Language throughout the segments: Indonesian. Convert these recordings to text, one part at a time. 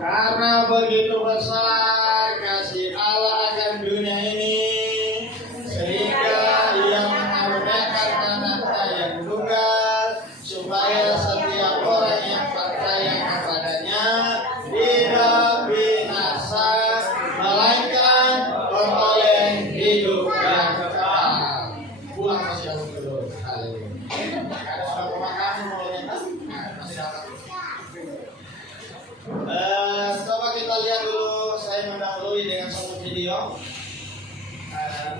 Karena begitu besar kasih Allah akan dunia ini, sehingga Ia mengaruniakan Anaknya yang tunggal, supaya setiap orang yang percaya kepadanya tidak binasa, melainkan beroleh hidup yang kekal. Pulang masih harus dulu. Haleluya. Ada sudah pemakan mulainya kan? Masih dapat. Coba kita lihat dulu, saya mendahului dengan satu video.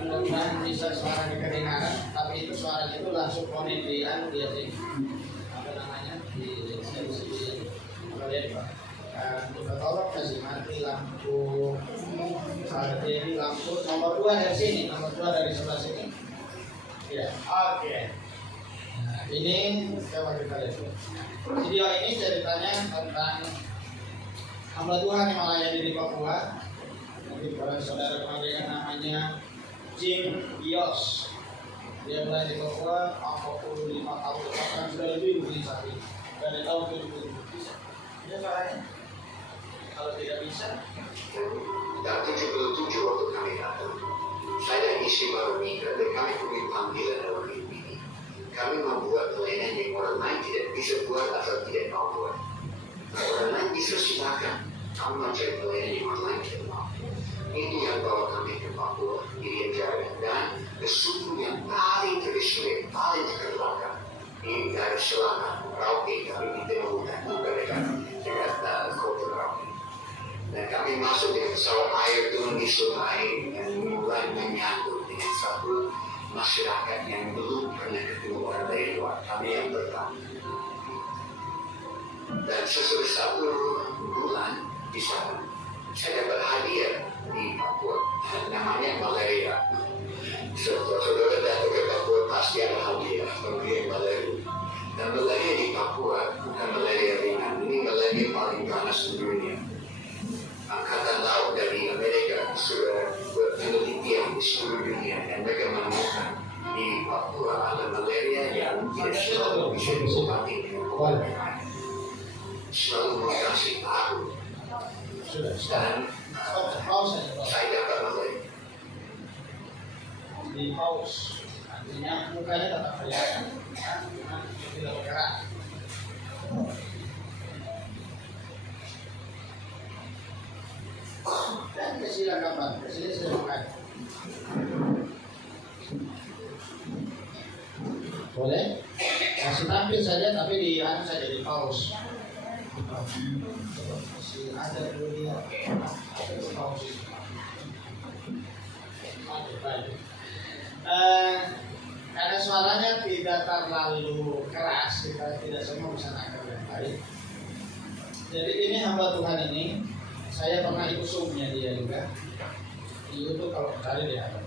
Mudah-mudahan bisa suara kedengaran, tapi itu suaranya itu langsung connect di dia sih. Apa namanya? Di sini. Lihat Pak. Kita tolong kasih mati lampu. Saat ini lampu nomor 2 dari sini, nomor 2 dari sebelah sini. Ya, oke. Nah, ini coba kita lihat. Video ini ceritanya tentang hamba Tuhan yang melayani di Papua. Nanti kalau saudara panggilkan namanya Jim Yos. Dia melayani di Papua 45 tahun, bahkan sudah lebih dari saat ini. Dari tahun 2000 bisa. Ini suaranya. Kalau tidak bisa. Dan 77 waktu kami datang, saya dan istri baru nikah dan kami punya panggilan dalam hidup ini. Kami membuat pelayanan yang orang lain tidak bisa buat atau tidak mau buat. Orang lain bisa silakan, kamu mencari pelayanan yang orang lain tidak mau. Ini yang bawa kami ke Papua, Irian Jaya, dan suku yang paling terisolir, paling terkelakar. Ini dari selatan, Rauke, kami ditemukan bukan dekat kota Rauke. Dan kami masuk dengan pesawat air turun di sungai dan mulai menyambut dengan satu masyarakat yang belum pernah ketemu orang dari luar. Kami yang pertama. Dan sesudah 1 bulan di sana, saya dapat hadiah di Papua, namanya malaria. Saudara datang ke Papua pasti ada hadiah, pemberian malaria. Dan malaria di Papua bukan malaria ringan, ini malaria paling panas di dunia. Angkatan Laut dari Amerika sudah buat penelitian di seluruh dunia dan mereka menemukan di Papua ada malaria yang tidak selalu bisa diobati dengan obat yang lain. Selalu mutasi baru. Dan saya dapat malaria. Di pause, artinya mukanya tetap kelihatan, tidak bergerak. Dan kesilang kapan? Kesini saya makan. Boleh? Masih tampil saja, tapi di anu saja di pause. Masih ada dulu dia. Di pause. Baik. Karena suaranya tidak terlalu keras, kita tidak semua bisa nangkap dengan baik. Jadi ini hamba Tuhan ini, saya pernah ikut zoomnya dia juga di YouTube, kalau cari dia ada.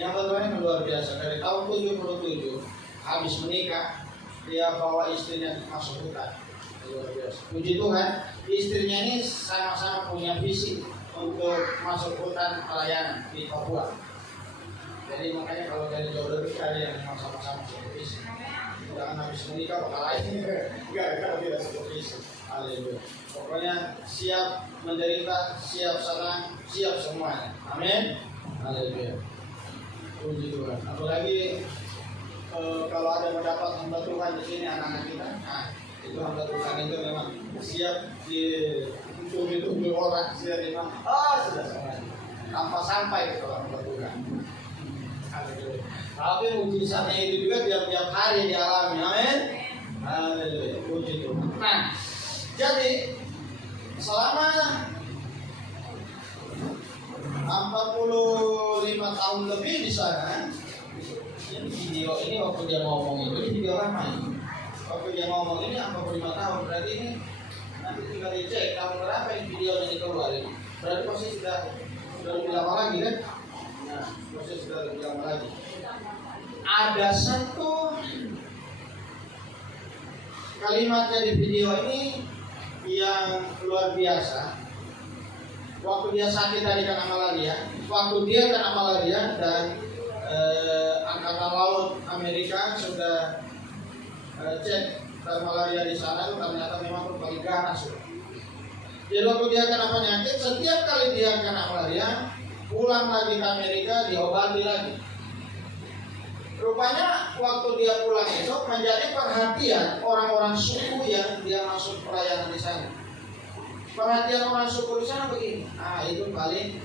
Yang Tuhan luar biasa, dari tahun 77 habis menikah dia bawa istrinya masuk hutan, luar biasa. Puji Tuhan, istrinya ini sama-sama punya visi untuk masuk hutan pelayanan di Papua. Jadi makanya kalau dari jodoh itu ada yang memang sama-sama satu visi. Jangan habis menikah bakal lain, enggak tidak satu visi. Haleluya. Pokoknya siap menderita, siap senang, siap semuanya. Amin. Haleluya. Puji Tuhan. Apalagi kalau ada mendapat hamba Tuhan di sini anak-anak kita, nah itu hamba Tuhan itu memang siap ditunggu orang, siap memang sudah semuanya. Tanpa sampai ke hamba Tuhan. Haleluya. Tapi mujizatnya itu juga tiap-tiap hari dialami. Amin. Haleluya. Puji Tuhan. Nah, jadi selama 45 tahun lebih di sana, ini video ini waktu dia ngomong itu, ini video lama ini. Waktu dia ngomong ini 45 tahun, berarti ini nanti tinggal dicek tahun berapa ini videonya ini keluar ini. Berarti pasti sudah lebih lama lagi kan? Nah, pasti sudah lebih lama lagi. Ada satu kalimatnya di video ini yang luar biasa. Waktu dia sakit tadi karena malaria, waktu dia kena malaria dan Angkatan Laut Amerika sudah cek malaria di sana itu ternyata memang paling ganas. Jadi waktu dia kena penyakit, setiap kali dia kena malaria, pulang lagi ke Amerika, diobati lagi. Rupanya waktu dia pulang esok menjadi perhatian orang-orang suku yang dia masuk pelayanan di sana. Perhatian orang suku di sana begini, itu paling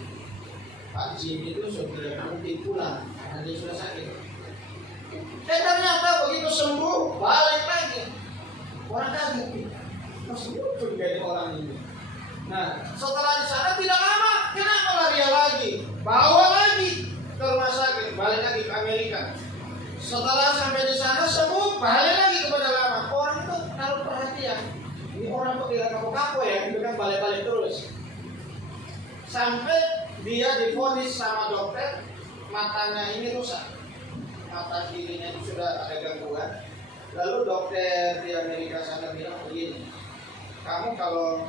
Pak Jim itu sudah mungkin pulang karena dia sudah sakit. Ternyata begitu sembuh, balik lagi. Orang kaget, sembuh jadi orang ini. Nah, setelah di sana tidak lama, kena malaria lagi, bawa lagi ke rumah sakit, balik lagi ke Amerika. Setelah sampai di sana sembuh, balik lagi kepada lama. Orang itu taruh perhatian. Ini orang kok tidak kapok-kapok ya, gitu kan balik-balik terus. Sampai dia divonis sama dokter, matanya ini rusak. Mata kirinya itu sudah ada gangguan. Lalu dokter di Amerika sana bilang begini, kamu kalau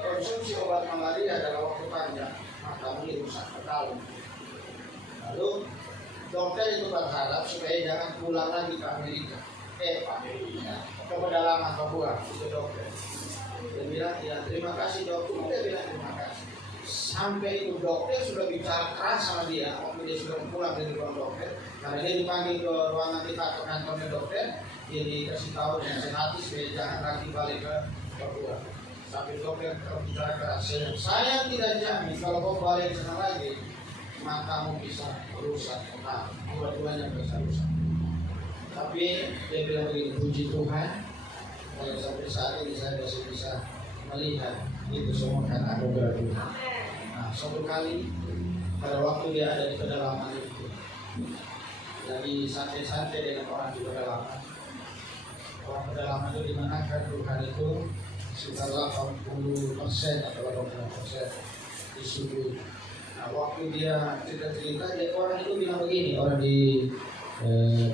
konsumsi obat malaria dalam waktu panjang, matamu ini rusak total. Lalu dokter itu berharap supaya jangan pulang lagi ke Amerika. Ke pedalaman Papua, itu dokter. Dia bilang, ya terima kasih dokter. Dia bilang terima kasih. Sampai itu dokter sudah bicara keras sama dia waktu dia sudah pulang dari ruang dokter. Karena dia dipanggil ke ruangan kita ke kantornya dokter, dia dikasih tahu dengan senati supaya jangan lagi balik ke Papua. Sampai dokter bicara keras, saya tidak jamin kalau kau balik ke sana lagi, matamu bisa rusak total, dua-duanya bisa rusak. Tapi dia bilang begini, puji Tuhan, kalau sampai saat ini saya masih bisa melihat itu semua karena anugerah Tuhan. Nah, suatu kali pada waktu dia ada di pedalaman itu, lagi santai-santai dengan orang di pedalaman. Orang pedalaman itu dimanakan Tuhan itu sekitar 80% atau 80% di suku. Nah, waktu dia cerita-cerita, orang itu bilang begini, orang di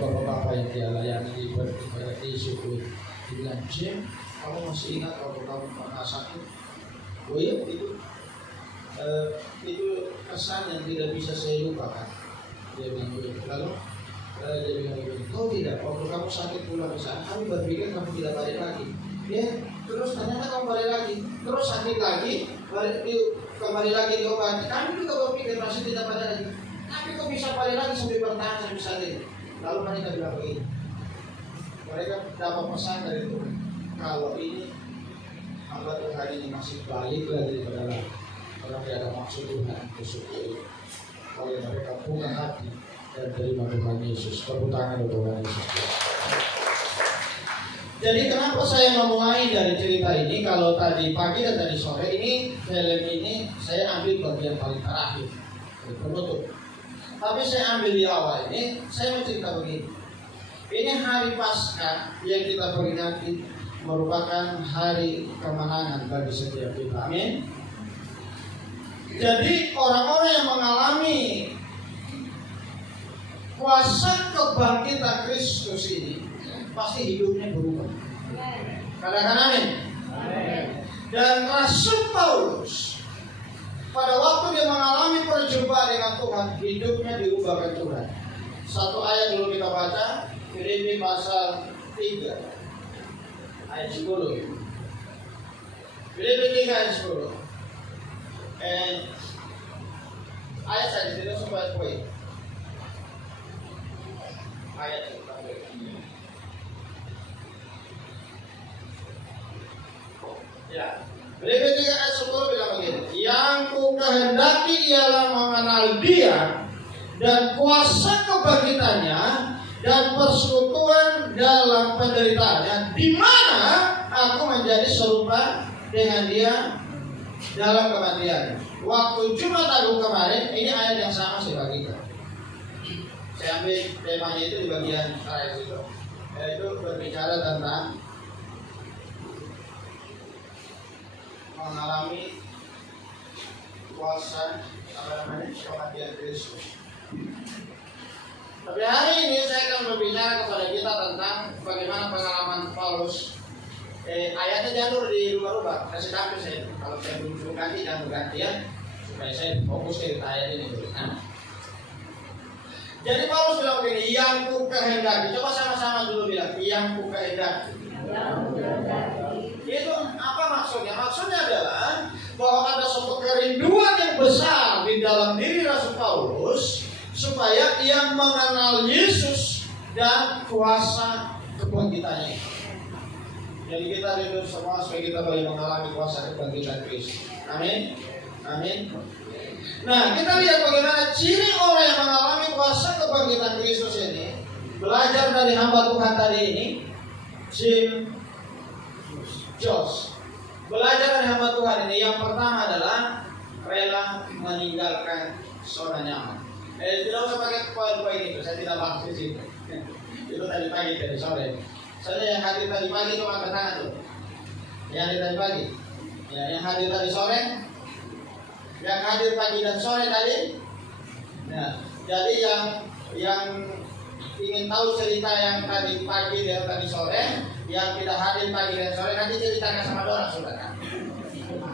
bapak-bapak yang dia layani di suku, dia bilang, Jim, kamu masih ingat waktu kamu pernah sakit? Oh iya, itu kesan yang tidak bisa saya lupakan. Dia bilang begitu. Lalu dia bilang begini, oh tidak, waktu kamu sakit pulang ke sana, kami berpikir kamu tidak balik lagi. Ya, terus ternyata kamu balik lagi, terus sakit lagi, kembali lagi diobati. Kami juga berpikir masih tidak balik lagi. Tapi kok bisa balik lagi sampai bertahan sampai saat ini? Lalu mereka bilang begini, mereka dapat pesan dari Tuhan, kalau ini hamba Tuhan ini masih balik lagi ke dalam, karena tidak ada maksud Tuhan bersyukur. Kalau mereka buka hati dan terima Tuhan Yesus, tepuk tangan untuk Tuhan Yesus. Jadi kenapa saya memulai dari cerita ini? Kalau tadi pagi dan tadi sore ini film ini saya ambil bagian paling terakhir, penutup. Tapi saya ambil di awal ini, saya mau cerita begini. Ini hari Paskah yang kita peringati merupakan hari kemenangan bagi setiap kita. Amin. Jadi orang-orang yang mengalami kuasa kebangkitan Kristus ini pasti hidupnya berubah. Katakan amin. Dan Rasul Paulus pada waktu dia mengalami perjumpaan dengan Tuhan, hidupnya diubahkan Tuhan. Satu ayat dulu kita baca, Filipi pasal 3 ayat 10. Filipi 3 ayat 10. Ayat saja tidak sempat poin. Ayat ya. Filipi 3 ayat 10 bilang begini, yang ku kehendaki ialah mengenal Dia dan kuasa kebangkitannya dan persekutuan dalam penderitaannya, di mana aku menjadi serupa dengan Dia dalam kematian. Waktu Jumat Agung kemarin, ini ayat yang sama saya bagikan. Saya ambil temanya itu di bagian terakhir itu, yaitu berbicara tentang mengalami kuasa kematian Kristus. Tapi hari ini saya akan berbicara kepada kita tentang bagaimana pengalaman Paulus. Ayatnya jangan di rubah-rubah, kasih tampil saya. Kalau saya belum suruh ganti, jangan ganti ya, supaya saya fokus ke ayat ini dulu. Nah. Jadi Paulus bilang begini, yang ku kehendaki. Coba sama-sama dulu bilang, yang ku kehendaki. Itu apa maksudnya? supaya ia mengenal Yesus dan kuasa kebangkitannya. Jadi kita rindu semua supaya kita boleh mengalami kuasa kebangkitan Kristus. Amin. Amin. Nah, kita lihat bagaimana ciri orang yang mengalami kuasa kebangkitan Kristus ini. Belajar dari hamba Tuhan tadi ini, Josh. Belajar dari hamba Tuhan ini, yang pertama adalah rela meninggalkan zona nyaman. Tidak usah pakai poin-poin itu, saya tidak bahas di situ. Itu tadi pagi, tadi sore. Saya yang hadir tadi pagi itu angkat tangan tuh. Yang hadir tadi pagi, ya, yang hadir tadi sore, yang hadir pagi dan sore tadi. Nah, jadi yang ingin tahu cerita yang tadi pagi dan tadi sore, yang tidak hadir pagi dan sore, nanti ceritakan sama Dora, saudara.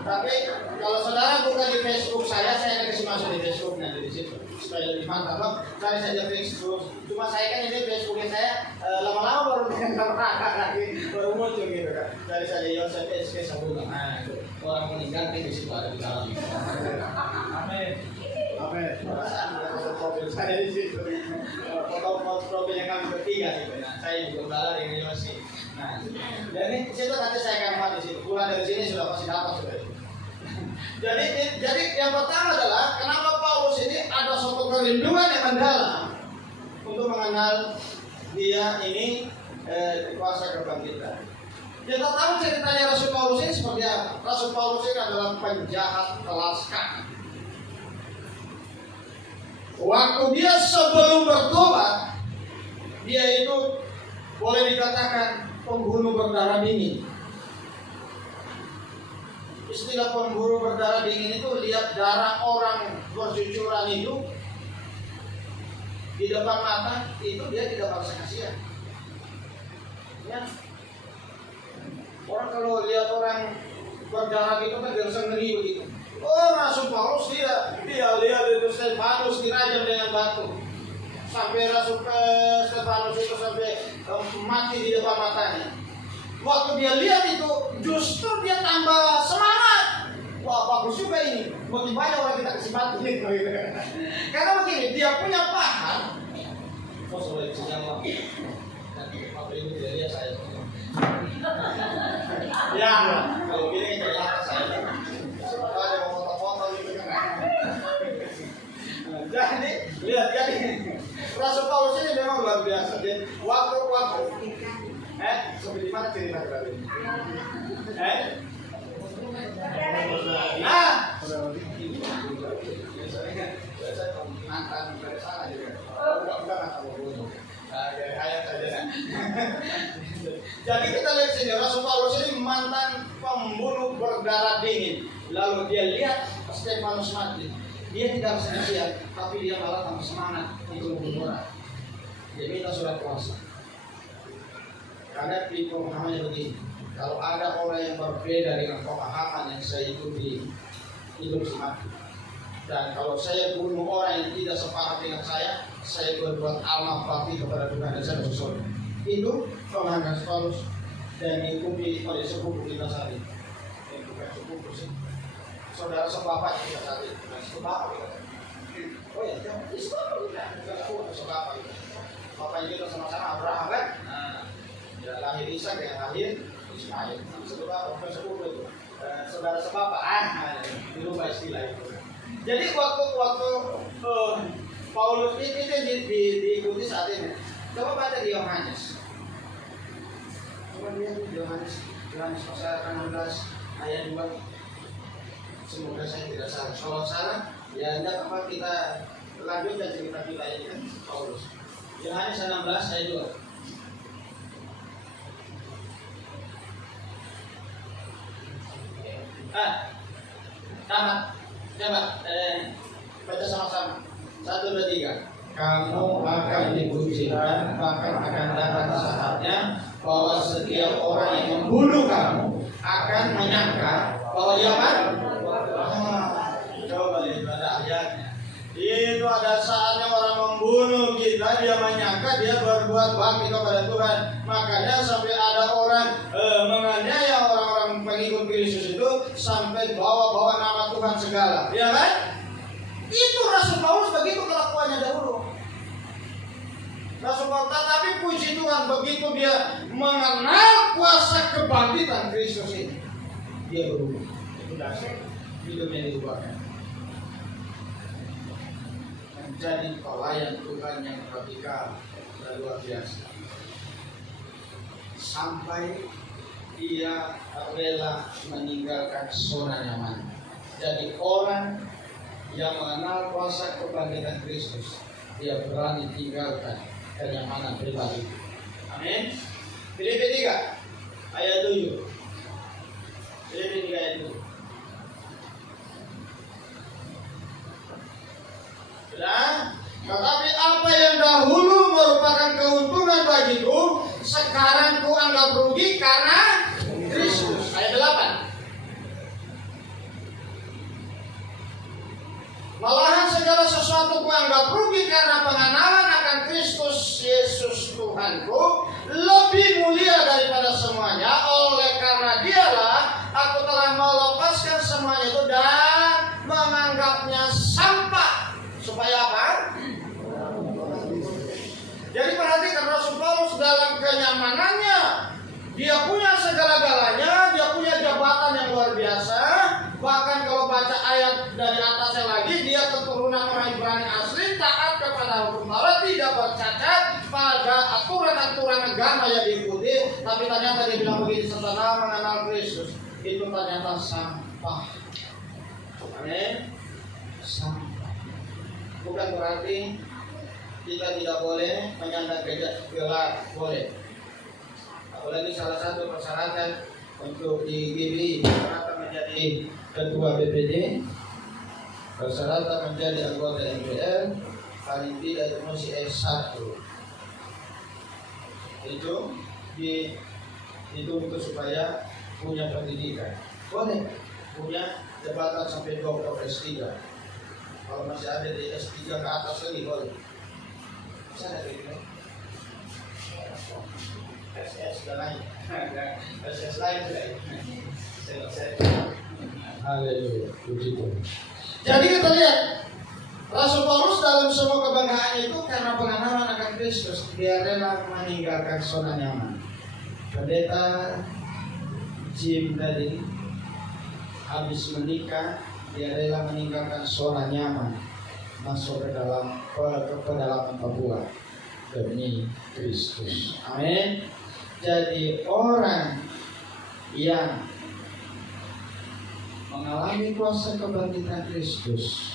Tapi kalau saudara buka di Facebook saya akan kasih masuk di Facebook nanti di situ supaya lebih mantap loh. Cari saja Facebook. Cuma saya kan ini Facebooknya saya lama-lama baru dengar lagi, baru muncul gitu kan. Cari saja Yosef SK Sabuna. Nah, itu orang meninggal di situ ada di dalam. Amin. Amin. Profil saya di situ. Foto profilnya kami bertiga gitu. Nah, saya juga berada dengan Yosef. Nah, jadi situ nanti saya akan buat di situ. Pulang dari sini sudah pasti dapat sudah. Jadi yang pertama adalah kenapa Paulus ini ada suatu kerinduan yang mendalam untuk mengenal dia ini kuasa kebangkitan. Kita tahu ceritanya Rasul Paulus ini seperti apa? Rasul Paulus ini adalah penjahat kelas K. Waktu dia sebelum bertobat, dia itu boleh dikatakan pembunuh berdarah dingin. Istilah pembunuh berdarah dingin itu lihat darah orang bercucuran itu di depan mata, itu dia tidak merasa kasihan. Ya. Orang kalau lihat orang berdarah itu kan dia ngeri begitu. Oh, Rasul Paulus dia lihat itu Stefanus dirajam dengan batu. Sampai Rasul Stefanus itu sampai mati di depan matanya. Waktu dia lihat itu, justru dia tambah semangat. Wah, bagus juga ini. Makin banyak orang kita kasih batu gitu. Karena begini, dia punya paham. Oh, sudah dijawab. Apa ini tidak lihat saya. Ya, kalau gini jelas saya. Ada mau foto-foto gitu kan. Jadi, lihat kan ini. Rasul Paulus ini memang luar biasa. Dia waktu sampai di mana cerita tadi? Nah, mantan dari sana juga. Bukan mantan pembunuh. Ayat saja. Jadi kita lihat sini Rasul Paulus ini mantan pembunuh berdarah dingin. Lalu dia lihat Stefanus mati. Dia tidak sia-sia, tapi dia malah tambah semangat untuk membunuh orang. Dia minta surat kuasa. Karena di pemahamannya begini, kalau ada orang yang berbeda dengan pemahaman yang saya ikuti, hidup mati. Dan kalau saya bunuh orang yang tidak sepakat dengan saya berbuat amal bakti kepada Tuhan dan saya bersolat. Itu pemahaman Paulus dan diikuti oleh sepupu kita saat ini. Bukan sepupu sih, saudara sebapak kita saat ini, bukan sebapak kita. Oh ya, jangan sebapak kita, bukan sepupu sebapak kita. Bapak kita sama-sama Abraham kan? Nah, ya, lahir Ishak yang lahir Ismail. Sebapak bukan sepupu itu. Saudara sebapak, dirubah istilah itu. Jadi waktu Paulus itu diikuti saat ini. Coba baca di Yohanes. Coba lihat di Yohanes pasal 16 ayat 2. Semoga saya tidak salah. Kalau salah, ya tidak apa kita lanjutkan cerita kita ini kan Paulus. Yohanes 16 ayat 2. Coba baca sama-sama. 1, 2, 3. Kamu akan dikucilkan, bahkan akan datang saatnya bahwa setiap orang yang membunuh kamu akan menyangka bahwa dia apa? Coba lihat pada ayatnya. Itu ada saatnya orang membunuh kita, dia menyangka dia berbuat bakti kepada Tuhan. Makanya sampai ada orang menganiaya orang-orang pengikut Kristus itu sampai bawa-bawa nama Tuhan segala, ya kan? Itu Rasul Paulus begitu kelakuannya dahulu. Rasul Paulus, tetapi puji Tuhan begitu dia mengenal kuasa kebangkitan Kristus ini, dia berubah. Itu dasar hidupnya diubahkan menjadi pelayan Tuhan yang radikal dan luar biasa, sampai dia rela meninggalkan zona nyaman. Jadi orang yang mengenal kuasa kebangkitan Kristus, dia berani tinggalkan kenyamanan pribadi. Amin. Filipi 3 ayat 7. Filipi 3 ayat 7. Sudah? Tetapi apa yang dahulu merupakan keuntungan bagiku, sekarang ku anggap rugi karena Kristus. Ayat 8. Malahan segala sesuatu ku anggap rugi karena pengenalan akan Kristus Yesus Tuhanku lebih mulia daripada semuanya. Oleh karena dialah aku telah melepaskan semuanya itu dan menganggapnya sampah. Supaya apa? Jadi perhatikan Rasul Paulus dalam kenyamanannya, dia punya segala-galanya, dia punya jabatan yang luar biasa. Bahkan kalau baca ayat dari atasnya lagi, dia keturunan orang Ibrani asli, taat kepada hukum Taurat, tidak bercacat pada aturan-aturan agama yang diikuti. Tapi ternyata dia bilang begini, setelah mengenal Kristus, itu ternyata sampah. Amin. Sampah. Bukan berarti kita tidak boleh menyandang gelar, boleh. Apalagi salah satu persyaratan untuk di GBI, persyaratan menjadi ketua BPD, persyaratan menjadi anggota MPR, paling tidak itu mesti S1. Itu dituntut supaya punya pendidikan. Boleh punya jabatan sampai doktor S3. Kalau masih ada di S3 ke atas lagi boleh. Bisa ada gitu. SS lain. SS lain juga. Haleluya, puji Tuhan. Jadi kita lihat Rasul Paulus dalam semua kebanggaan itu karena pengenalan akan Kristus, dia rela meninggalkan zona nyaman. Pendeta Jim tadi habis menikah, dia rela meninggalkan zona nyaman, masuk ke dalam pedalaman Papua demi Kristus. Amin. Jadi orang yang mengalami kuasa kebangkitan Kristus,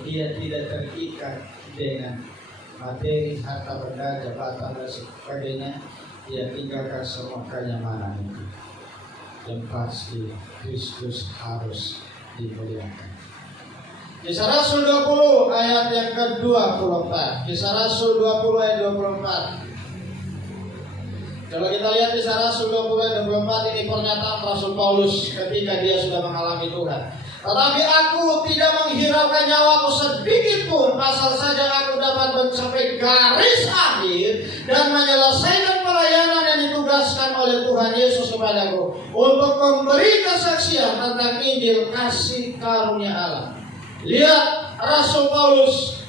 dia tidak terikat dengan materi, harta benda, jabatan dan sebagainya. Dia tinggalkan semua kenyamanan itu. Yang pasti Kristus harus dimuliakan. Kisah Rasul 20 ayat yang ke-24. Kisah Rasul 20 ayat 24. Kalau kita lihat Kisah Rasul 20 ayat 24, ini pernyataan Rasul Paulus ketika dia sudah mengalami Tuhan. Tetapi aku tidak menghiraukan nyawaku sedikit pun, asal saja aku dapat mencapai garis akhir dan menyelesaikan pelayanan yang ditugaskan oleh Tuhan Yesus kepadaku untuk memberi kesaksian tentang Injil kasih karunia Allah. Lihat Rasul Paulus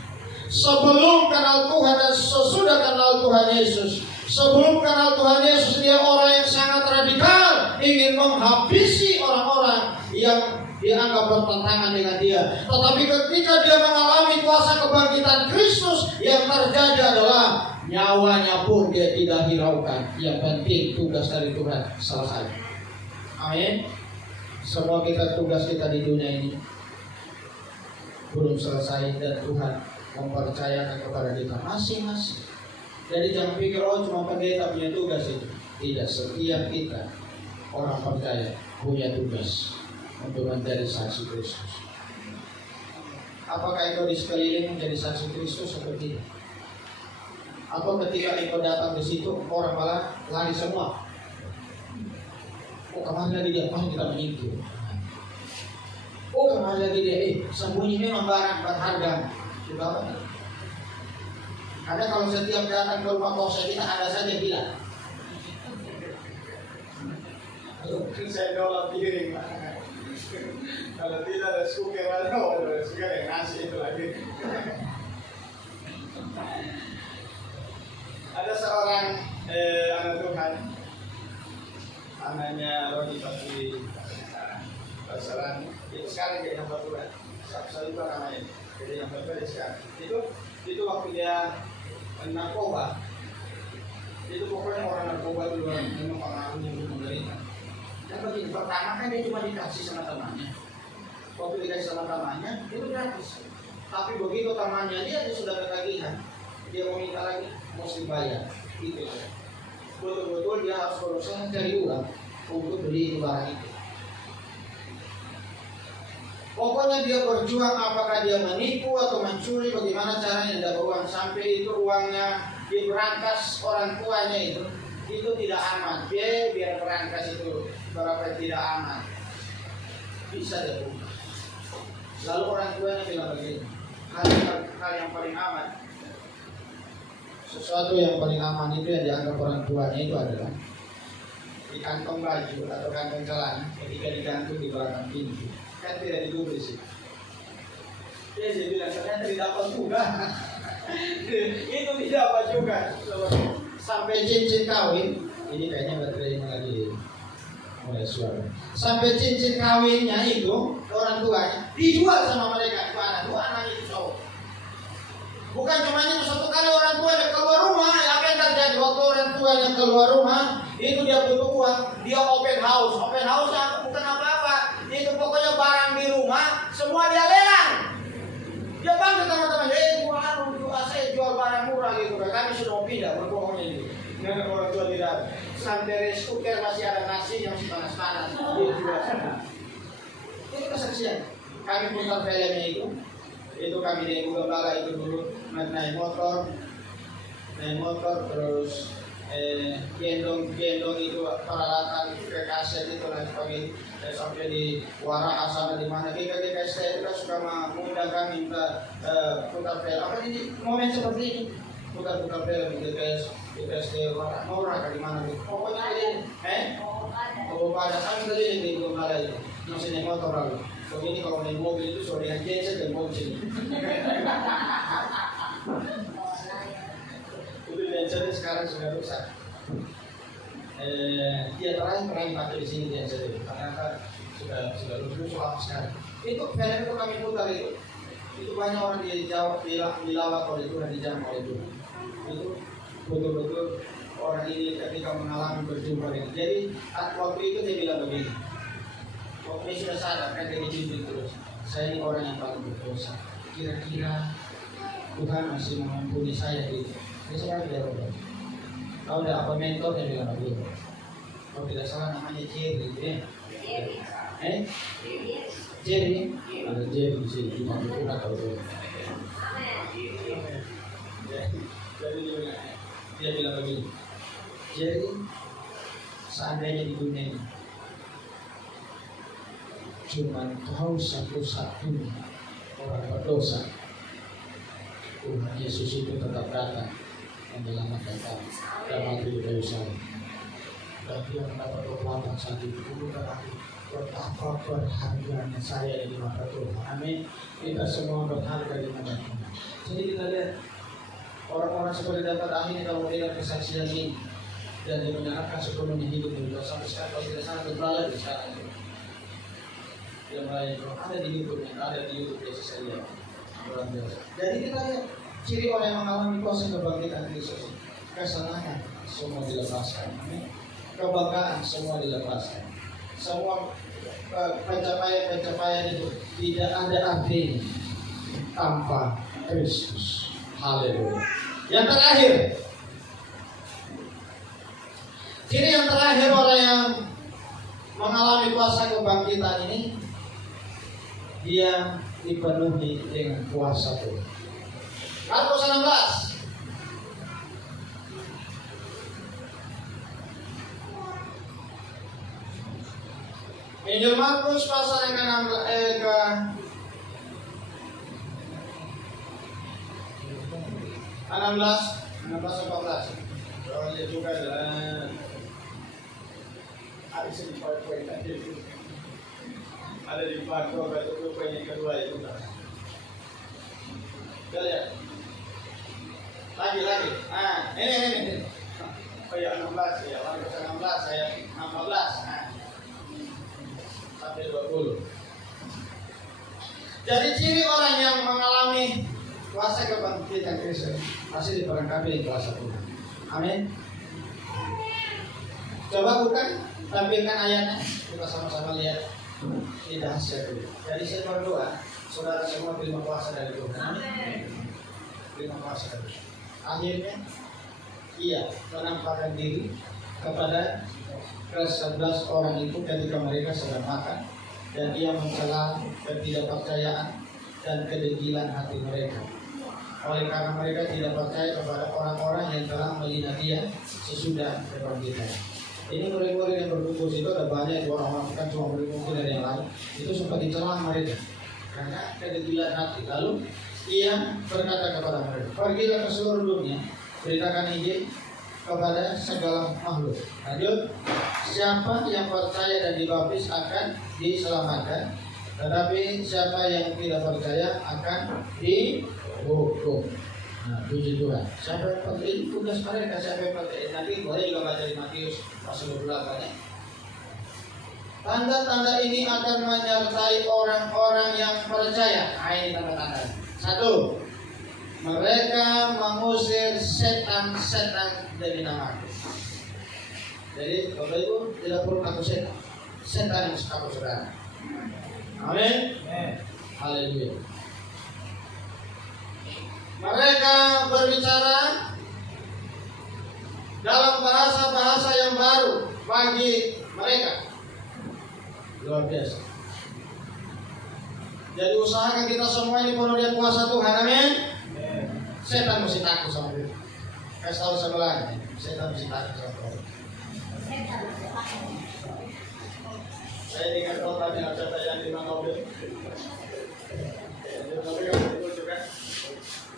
sebelum kenal Tuhan dan sesudah kenal Tuhan Yesus. Sebelum kenal Tuhan Yesus, dia orang yang sangat radikal, ingin menghabisi orang-orang yang dianggap bertentangan dengan dia. Tetapi ketika dia mengalami kuasa kebangkitan Kristus, yang terjadi adalah nyawanya pun dia tidak hiraukan. Yang penting tugas dari Tuhan selesai. Amin. Semua tugas kita di dunia ini belum selesai dan Tuhan mempercayakan kepada kita masing-masing. Jadi jangan pikir cuma pendeta punya tugas itu. Tidak, setiap kita orang percaya punya tugas untuk menjadi saksi Kristus. Apakah engkau di sekeliling menjadi saksi Kristus atau tidak? Atau ketika engkau datang di situ orang malah lari semua? Kemana lagi dia? Kita menyingkir. Kemana lagi dia? Sembunyi memang barang berharga. Coba. Karena kalau setiap datang ke rumah kosong kita ada saja bilang, saya dolar piring. Kalau tidak ada suka ada suka yang nasi itu lagi. Ada seorang anak Tuhan, anaknya Roni Patri Pasaran, itu sekarang jadi hamba Tuhan. Saya lupa namanya, jadi hamba Tuhan sekarang. Itu waktu dia narkoba, itu pokoknya orang narkoba dulu memang pengaruhnya belum menderita. Dan begini, pertama kan dia cuma dikasih sama temannya. Waktu dikasih sama temannya, itu gratis. Tapi begitu temannya dia sudah ketagihan, dia mau minta lagi, mesti bayar. Gitu. Betul-betul dia harus berusaha cari uang untuk beli barang itu. Pokoknya dia berjuang, apakah dia menipu atau mencuri, bagaimana caranya dapat uang, sampai itu uangnya diberangkas orang tuanya itu tidak aman. Dia biar berangkas itu berapa tidak aman, bisa dia buka. Lalu orang tuanya bilang begini, hal yang paling aman, sesuatu yang paling aman itu yang dianggap orang tuanya itu adalah di kantong baju atau kantong celana ketika digantung di belakang pintu. Kan tidak ditulis sih. Dia bilang ternyata tidak dapat juga. Itu tidak dapat juga. Sampai cincin kawin, ini kayaknya baterai lagi mulai suara. Sampai cincin kawinnya itu orang tuanya dijual sama mereka. Itu anak itu cowok. Bukan cuma itu, satu kali orang tuanya keluar rumah, apa yang terjadi waktu orang tuanya keluar rumah? Itu dia butuh uang, dia open house. Open house-nya bukan apa-apa. Itu pokoknya barang di rumah semua dia lelang. Dia panggil teman-teman, saya jual barang murah gitu. Kami sudah mau pindah, berbohongnya itu. Dengan orang tua tidak. Sampai cooker masih ada nasi yang masih panas-panas. Itu kesaksian. Kami putar filmnya itu kami dari Gembala itu dulu naik motor terus gendong itu peralatan ke kaset itu dan sebagainya, sampai di Waraha sana di mana kita itu suka mengundang kami minta putar film apa ini momen seperti ini, putar film di TPS di Waraha di mana pokoknya ini pada kami keliling di Gembala itu masih naik motor lalu. Begini kalau naik mobil itu sudah dengan genset dan mobil. Itu genset sekarang sudah rusak. Dia terakhir pernah dipakai di sini genset itu karena sudah rusak lama sekarang. Itu film itu kami putar itu banyak orang di Jawa dilawat oleh Tuhan, dijamah oleh Tuhan. Itu betul-betul orang ini ketika mengalami berjumpa dengan. Jadi waktu itu dia bilang begini. Waktu sudah sadar kan dia dicintai terus. Saya ini orang yang paling berdosa. Kira-kira Tuhan masih mengampuni saya gitu. Ini saya tidak tahu. Tahu ada apa mentornya bilang begitu. Kalau tidak salah namanya Jerry gitu ya. Jerry. Ada Jerry di sini. Cuma itu nggak tahu. Jadi dia bilang begini. Jerry, seandainya di dunia ini cuma kau satu-satunya orang berdosa, Tuhan Yesus itu tetap datang menyelamatkan kami dan mati di kayu salib. Dan dia mendapat kekuatan saat itu. Betapa berharganya saya di mata Tuhan. Amin. Kita semua berharga di mata Tuhan. Jadi kita lihat orang-orang seperti dapat akhirnya kalau melihat kesaksian ini dan dia menyerahkan sepenuhnya hidup beliau sampai sekarang kalau tidak salah berlalu di sana. Yang lain ada di YouTube ya saya luar biasa. Jadi kita lihat ciri orang yang mengalami kuasa kebangkitan Kristus, kesalahan semua dilepaskan, kebanggaan semua dilepaskan, semua pencapaian itu tidak ada arti tanpa Kristus. Haleluya. Yang terakhir, ciri yang terakhir orang yang mengalami kuasa kebangkitan ini, dia dipenuhi dengan kuasa Tuhan. Markus 16. Injil Markus pasal yang ke-16 14. Kalau dia juga ada di poin tadi. Ada di Markus itu poin yang kedua itu. Kita lihat. Lagi. Ini. Oh ya 16 ya, 16 saya 15. Sampai 20. Jadi ciri orang yang mengalami kuasa kebangkitan Kristus pasti diperlengkapi di kuasa Tuhan. Amin. Coba tampilkan ayatnya, kita sama-sama lihat. Ini dahsyat dulu. Jadi saya berdoa, saudara semua terima kuasa dari Tuhan. Amin. Terima kuasa dari Tuhan. Akhirnya, ia menampakkan diri kepada ke-11 orang itu ketika mereka sedang makan, dan ia mencela ketidakpercayaan dan kedegilan hati mereka. Oleh karena mereka tidak percaya kepada orang-orang yang telah melihat dia sesudah kebangkitan. Ini murid-murid yang berkumpul itu ada banyak orang-orang, bukan cuma murid-murid dari yang lain. Itu sempat dicela mereka karena kedegilan hati. Lalu ia berkata kepada mereka, pergilah ke seluruh dunia, beritakan Injil kepada segala makhluk. Lanjut, siapa yang percaya dan dibaptis akan diselamatkan, tetapi siapa yang tidak percaya akan dihukum. Nah, puji Tuhan. Siapa yang percaya itu tugas mereka. Siapa yang percaya, nanti boleh juga baca di Matius pasal 28 ya. Tanda-tanda ini akan menyertai orang-orang yang percaya. Nah, ini tanda-tanda. 1. Mereka mengusir setan-setan dari namaku. Jadi Bapak Ibu tidak perlu takut setan. Setan yang takut saudara. Amin. Haleluya. Mereka berbicara dalam bahasa-bahasa yang baru bagi mereka. Luar biasa. Jadi usahakan kita semua ini perlu lihat kuasa Tuhan. Amin. Setan mesti takut sama dia. Kasih tahu sebelahnya, setan mesti takut sama dia. Saya ingat kalau tadi ada yang di mobil. Tapi kan itu juga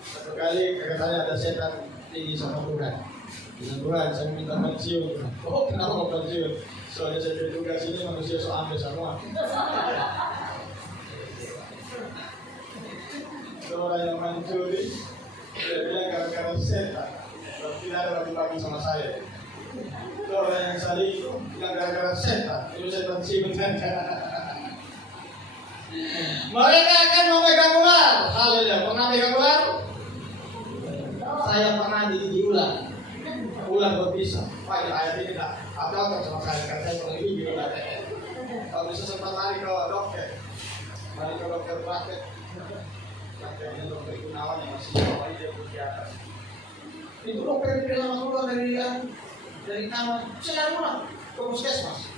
satu kali katanya ada setan tinggi sama Tuhan. Bilang Tuhan, saya minta pensiun. Oh, kenapa mau pensiun? Soalnya saya juga sini manusia so ambil semua. Orang yang mencuri, dia bilang gara-gara setan. Tidak ada bagi-bagi sama saya. Orang yang selingkuh, bilang gara-gara setan. Itu setan sih benar. Mereka akan memegang ular. Haleluya. Pernah megang ular? Saya pernah digigit ular. Ular berbisa. Wah, ayat ini tidak apa sama saya. Karena saya pernah digigit ular. Kalau bisa sempat lari ke dokter. Lari ke dokter praktek. Prakteknya dokter Gunawan yang masih bawah dia di atas. Itu dokter bilang sama ular dari taman. Saya pulang ke puskesmas.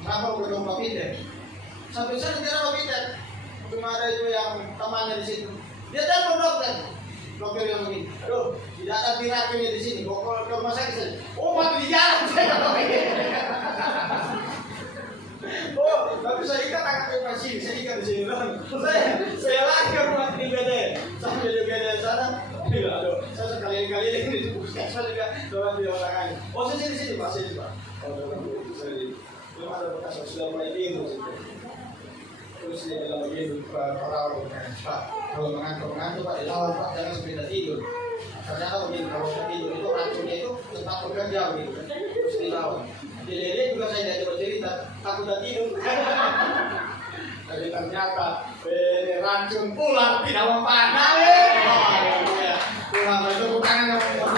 Kenapa udah domba pindah? Sampai saya tidak ada pindah. Cuma ada itu yang temannya di situ. Dia telepon dokter. Dokter yang begini, aduh, tidak ada terapinya di sini. Bawa ke rumah sakit. Oh, mati di jalan. Oh, tapi saya ikat tangan ke pasien. Saya ikat di sini. Saya lari ke rumah IGD. Sampai di IGD sana. Aduh, saya sekali-kali ini di puskesmas juga. Doang di orang lain. Oh, saya di sini, Pak. Saya di Pak. Oh, belum ada bekas. Sudah mulai tidur. Terus dia bilang begini, Pak, kalau mengantuk Pak, dilawan Pak, jangan sampai tidur. Ternyata begini, kalau saya tidur itu racunnya itu tetap bekerja begitu, terus dilawan. Di Lele juga saya tidak bercerita, takut dan tidur. Tapi ternyata racun ular tidak mempanah. Tuhan itu bukan yang membuat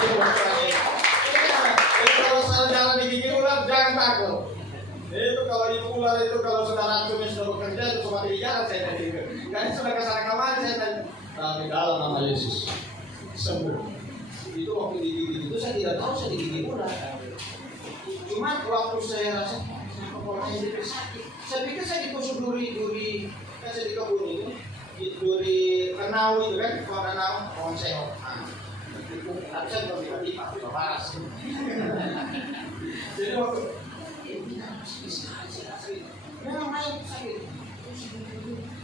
jadi kalau saudara digigit ular, jangan takut. Itu kalau itu ular itu kalau sudah racunnya sudah bekerja itu cuma di jalan saya tadi. Karena sudah kesana kemana saya tadi. Tapi dalam nama Yesus sembuh. Itu waktu digigit itu saya tidak tahu saya digigit ular. Cuma waktu saya rasa kepalanya jadi sakit. Saya pikir saya ditusuk duri kan saya di kebun itu. Duri kenau itu kan, kalau kenau pohon sehok. Tapi saya belum tiba-tiba paras. Jadi waktu memang naik sakit.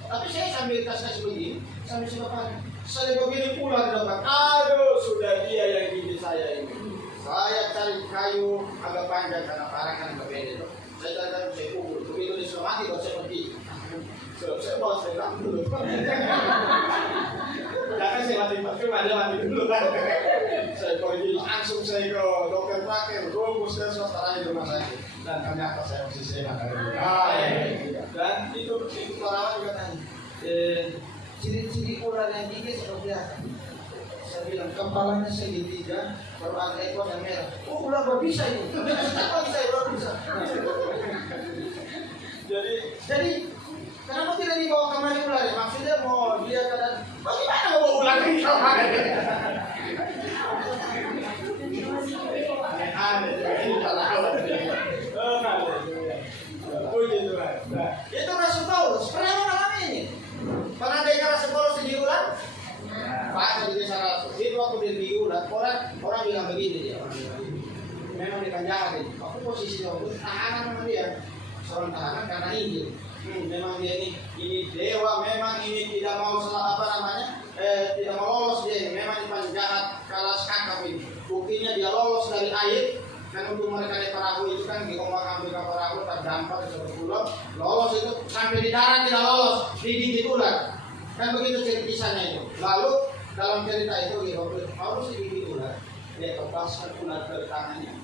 Tapi saya sambil kasih begini, sambil silakan. Saya begini pula di depan. Aduh, sudah dia yang gigit saya ini. Saya cari kayu agak panjang karena parang kan agak pendek. Saya cari saya kubur. Begitu dia sudah mati, baru saya pergi. Saya bawa saya dulu. Jangan saya mati ada mati dulu kan. Saya pergi langsung saya ke dokter praktek, ke puskesmas di rumah sakit. Dan ternyata saya masih sehat. Dan itu perawat juga tanya, ciri-ciri ular yang gigi seperti apa? Saya bilang kepalanya segitiga, baru ada ekor yang merah. Oh, ular berbisa ini. Setiap saya ular bisa. Jadi kenapa tidak dibawa kemari ular? Maksudnya mau dia kadang bagaimana mau bawa ular ini kemari? Itu Rasul Paulus pernah mengalami ini. Pernah dengar Rasul Paulus di ular? Pak di desa Rasul. Itu waktu dia di ular, orang bilang begini dia. Memang dia kan jahat ini. Aku posisi waktu tahanan sama dia. Seorang tahanan karena Injil. Memang dia ini dewa, memang ini tidak mau tidak mau lolos dia ini. Memang ini jahat kalas kakap ini. Buktinya dia lolos dari air. Kan untuk mereka di perahu itu kan di ombak-ambing perahu terdampak di sebuah pulau. Lolos itu sampai di darat tidak lolos, digigit ular. Kan begitu kisahnya itu. Lalu dalam cerita itu Paulus digigit ular. Dia lepaskan ular dari tangannya.